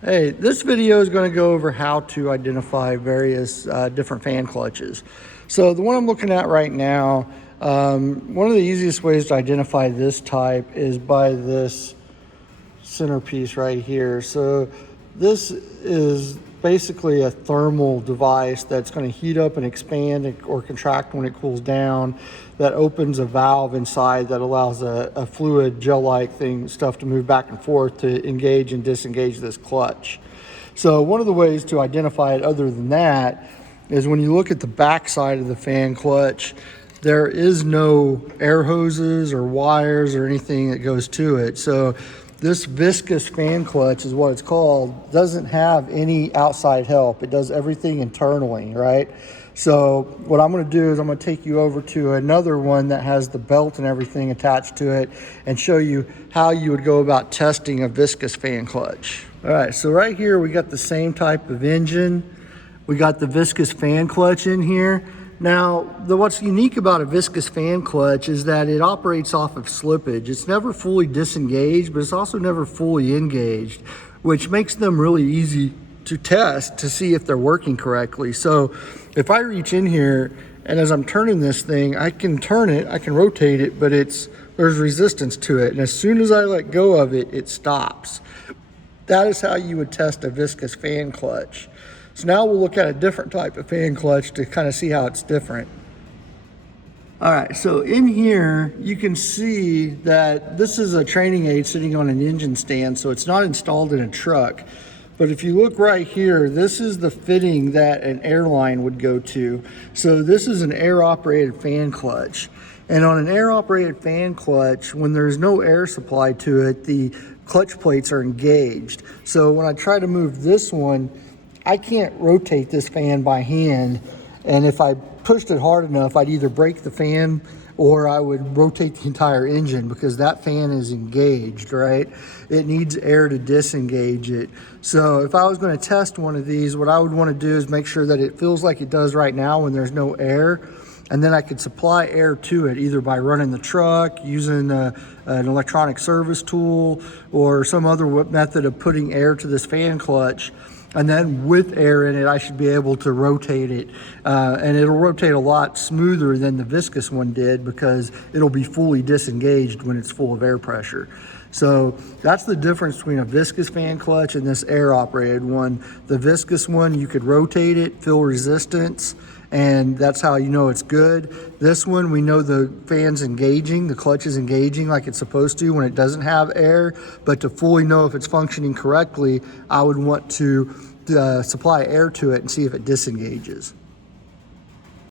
Hey, this video is going to go over how to identify various different fan clutches. So the one I'm looking at right now, one of the easiest ways to identify this type is by this centerpiece right here. So this is basically a thermal device that's going to heat up and expand or contract when it cools down, that opens a valve inside that allows a fluid gel-like stuff to move back and forth to engage and disengage this clutch. So one of the ways to identify it other than that is when you look at the back side of the fan clutch, there is no air hoses or wires or anything that goes to it. So this Viscous fan clutch is what it's called, doesn't have any outside help. It does everything internally, right? So what I'm going to do is I'm going to take you over to another one that has the belt and everything attached to it and show you how you would go about testing a Viscous fan clutch. All right, so right here we got the same type of engine. We got the Viscous fan clutch in here. Now, what's unique about a Viscous fan clutch is that it operates off of slippage. It's never fully disengaged, but it's also never fully engaged, which makes them really easy to test to see if they're working correctly. So if I reach in here and as I'm turning this thing, I can turn it, I can rotate it, but there's resistance to it. And as soon as I let go of it, it stops. That is how you would test a Viscous fan clutch. So now we'll look at a different type of fan clutch to kind of see how it's different. All right, so in here, you can see that this is a training aid sitting on an engine stand, so it's not installed in a truck. But if you look right here, this is the fitting that an airline would go to. So this is an air-operated fan clutch. And on an air-operated fan clutch, when there's no air supply to it, the clutch plates are engaged. So when I try to move this one, I can't rotate this fan by hand, and if I pushed it hard enough, I'd either break the fan or I would rotate the entire engine because that fan is engaged, right? It needs air to disengage it. So if I was going to test one of these, what I would want to do is make sure that it feels like it does right now when there's no air, and then I could supply air to it either by running the truck, using an electronic service tool, or some other method of putting air to this fan clutch. And then with air in it, I should be able to rotate it. And it'll rotate a lot smoother than the Viscous one did because it'll be fully disengaged when it's full of air pressure. So that's the difference between a Viscous fan clutch and this air operated one. The Viscous one, you could rotate it, feel resistance, and that's how you know it's good. This one, we know the fan's engaging, the clutch is engaging like it's supposed to when it doesn't have air, but to fully know if it's functioning correctly, I would want to supply air to it and see if it disengages.